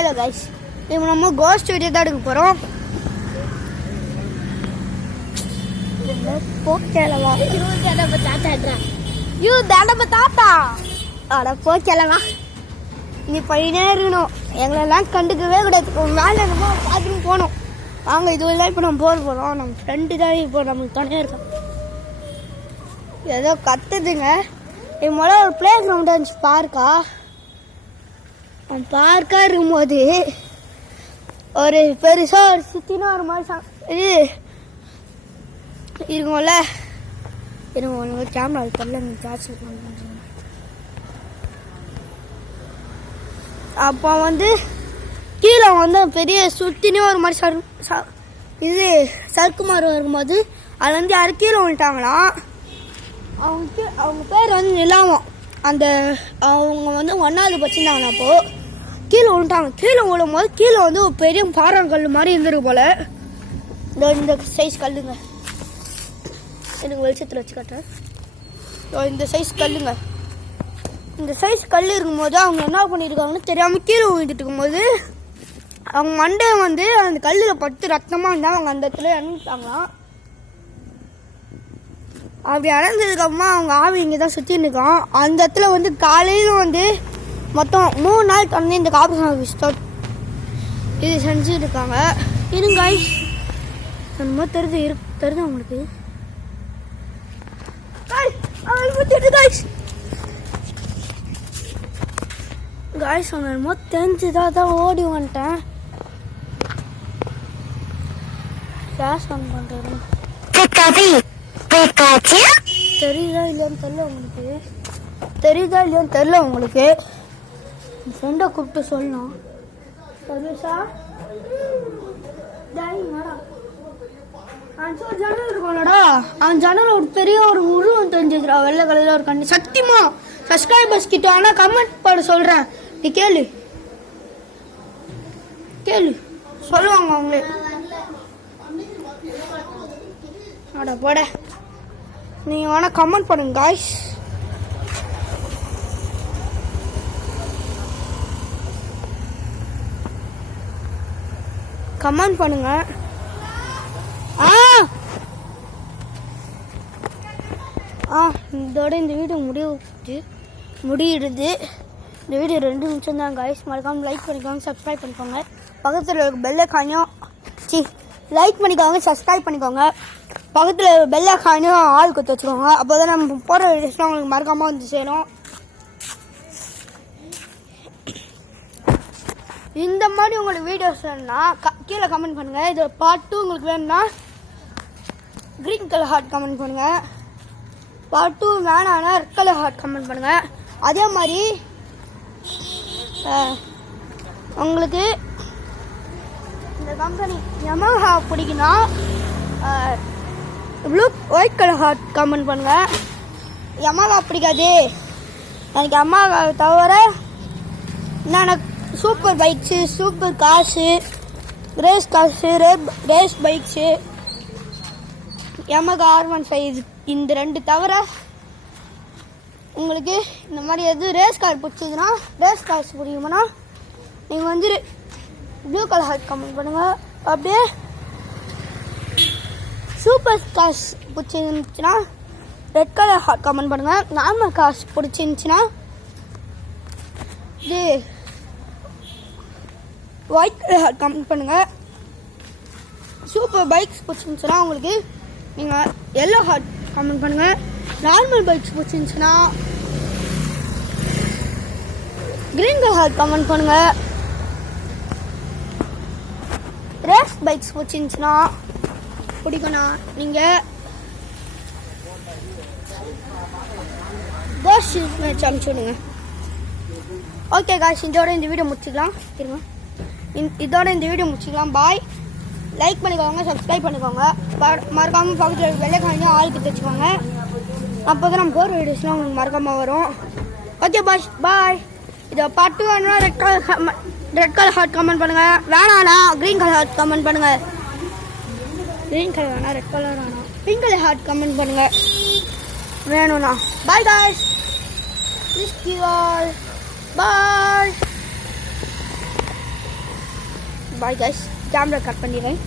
இல்லை கைஸ், இப்போ நம்ம கோஸ்ட் வீடியோ தான் எடுக்க போகிறோம். போக்கலவா யூ தாண்டப்ப தாத்தா அட போக்கலவா, நீ பையனே இருக்கணும், எங்களெல்லாம் கண்டுக்கவே கூடாது. மேலே நம்ம பாத்ரூம் போகணும். வாங்க, இதுவெல்லாம் இப்போ நம்ம போகிறோம். நம்ம ஃப்ரெண்டு தான் இப்போ நம்மளுக்கு தனியாக இருக்கோம். ஏதோ கத்துதுங்க. இது முதல்ல ஒரு பிளே கிரவுண்டாக இருந்துச்சு, பார்க்காக இருக்கும்போது ஒரு பெருசாக ஒரு சுற்றினா ஒரு மாதிரி இது இருக்கும்ல. இருங்க, கேமரா தெரியல, சார்ஜ் அப்போ கீழே பெரிய சுற்றினே ஒரு மாதிரி இது சறுக்கு மாதிரி இருக்கும்போது அது யாரும் கீழே விழுட்டாங்களாம். அவங்க பேர் நிலாவும். அந்த அவங்க 1வது படிச்சிருந்தாங்க. அப்போது கீழே விழுட்டாங்க. கீழே விழும்போது கீழே ஒரு பெரிய பாறாங்கல் மாதிரி இருந்திருக்கு போல். இந்த சைஸ் கல்லுங்க, எனக்கு வெளிச்சத்தில் வச்சு காட்டுறேன். இந்த சைஸ் கல்லுங்க. இந்த சைஸ் கல் இருக்கும்போது அவங்க என்ன பண்ணியிருக்காங்கன்னு தெரியாமல் கீழே விழுந்துட்டு இருக்கும்போது அவங்க மண்டை அந்த கல்லில் பட்டு ரத்தமாக இருந்தால் அவங்க அந்த இடத்துல இறந்துட்டாங்களாம். அப்படி இறந்ததுக்கப்புறமா அவங்க ஆவி இங்கே தான் சுற்றின்னு இருக்கோம். அந்த இடத்துல காலையில் மொத்தம் 3 நாள் தொடர்ந்து இந்த கார்பரேஷன் ஆஃபீஸ் இது செஞ்சுட்டு இருக்காங்க. இருங்க என்னமோ தெரியுது அவங்களுக்கு. காய்ஸ் என்னமோ தெரிஞ்சுதான் தான் ஓடி வந்துட்டேன். கேஷ் ஆன் பண்ணுறேன். தெரியுதா இல்லையான்னு தெரியல உங்களுக்கு. என் ஃப்ரெண்டை கூப்பிட்டு சொல்லணும். சர்வீஸா ஒரு ஜன்னல் இருக்கும்லடா, அந்த ஜன்னல் ஒரு பெரிய ஒரு உருவம் தெரிஞ்சுக்கிறா, வெள்ளை கலரில் ஒரு கண்ணு. சத்தியமா சப்ஸ்கிரைபர்ஸ் கிட்ட ஆனால் கமெண்ட் பண்ண சொல்கிறேன், நீ கேளு சொல்லுவாங்க அவங்களே. அட போட, நீங்கள் வேணால் கமெண்ட் பண்ணுங்க காய்ஸ். கமெண்ட் பண்ணுங்க. இதோட இந்த வீடியோ முடியிடுது. இந்த வீடியோ 2 நிமிஷம் தான் காய்ஸ். மறக்காமல் லைக் பண்ணிக்கோங்க, சப்ஸ்கிரைப் பண்ணிக்கோங்க. பக்கத்தில் பெல்லைக்கானையும் லைக் பண்ணிக்கோங்க, சப்ஸ்கிரைப் பண்ணிக்கோங்க. பக்கத்தில் பெல்லைக்கானையும் ஆள் கொடுத்து வச்சுக்கோங்க. அப்போ தான் நம்ம போகிற வீடியோஸ்லாம் உங்களுக்கு மறக்காமல் சேரும். இந்த மாதிரி உங்களுக்கு வீடியோஸ் வேணும்னா கீழே கமெண்ட் பண்ணுங்கள். இது பார்ட் 2 உங்களுக்கு வேணும்னா க்ரீன் கலர் ஹார்ட் கமெண்ட் பண்ணுங்கள். பார்ட் 2 வேணான்னா ரெட் கலர் ஹார்ட் கமெண்ட் பண்ணுங்கள். அதே மாதிரி உங்களுக்கு இந்த கம்பெனி யமஹா பிடிக்குன்னா ஒயிட் கலர் ஹார்ட் கமெண்ட் பண்ணுங்கள். யமஹா பிடிக்காது, எனக்கு யமஹா தவிர என்னென்ன சூப்பர் பைக்ஸு, சூப்பர் காசு, ரேஸ் பைக்ஸு, யமஹா R15 இந்த 2 தவிர உங்களுக்கு இந்த மாதிரி எது ரேஸ் கார் பிடிச்சதுன்னா, ரேஸ் கார்ஸ் பிடிக்குமானா நீங்கள் ப்ளூ கலர் ஹார்ட் கமெண்ட் பண்ணுங்கள். அப்படியே சூப்பர் கார்ஸ் பிடிச்சிருந்துச்சுன்னா ரெட் கலர் ஹார்ட் கமெண்ட் பண்ணுங்கள். நார்மல் கார்ஸ் பிடிச்சிருந்துச்சுன்னா இது ஒயிட் கலர் ஹார்ட் கமெண்ட் பண்ணுங்கள். சூப்பர் பைக்ஸ் பிடிச்சிருந்துச்சுன்னா உங்களுக்கு நீங்கள் எல்லோ ஹார்ட் கமெண்ட் பண்ணுங்கள். நார்மல் பைக்ஸ் பிடிச்சிருந்துச்சுன்னா க்ரீன் கலர் ஹார்ட் கமெண்ட் பண்ணுங்கள். ரேஸ் பைக்ஸ் பிடிச்சிருந்துச்சுன்னா பிடிக்கும்னா நீங்கள் கோஸ்ட் மேட்ச் அனுப்பிச்சு விடுங்க. ஓகே காய்ஸ், இதோட இந்த வீடியோ முடிச்சுக்கலாம். பாய். லைக் பண்ணிக்கோங்க, சப்ஸ்கிரைப் பண்ணிக்கோங்க. மறக்காமல் பக்கத்தில் வெள்ளைக்காயும் ஆளுக்கு தைச்சிக்கோங்க. அப்போ தான் நம்ம போகிற வீடியோஸ்லாம் உங்களுக்கு மறக்காமல் வரும். Okay bye. இதை பார்ட் 2 வேணும்னா ரெட் கலர் ஹார்ட் கமெண்ட் பண்ணுங்கள். வேணாண்ணா க்ரீன் கலர் ஹார்ட் கமெண்ட் பண்ணுங்கள். க்ரீன் கலர் வேணா, ரெட் கலர் வேணா, பிங்க் கலர் ஹார்ட் கமெண்ட் பண்ணுங்கள் வேணும்ண்ணா. Bye guys, miss you all. Bye. Bye guys camera cut பண்ணிடுறேன்.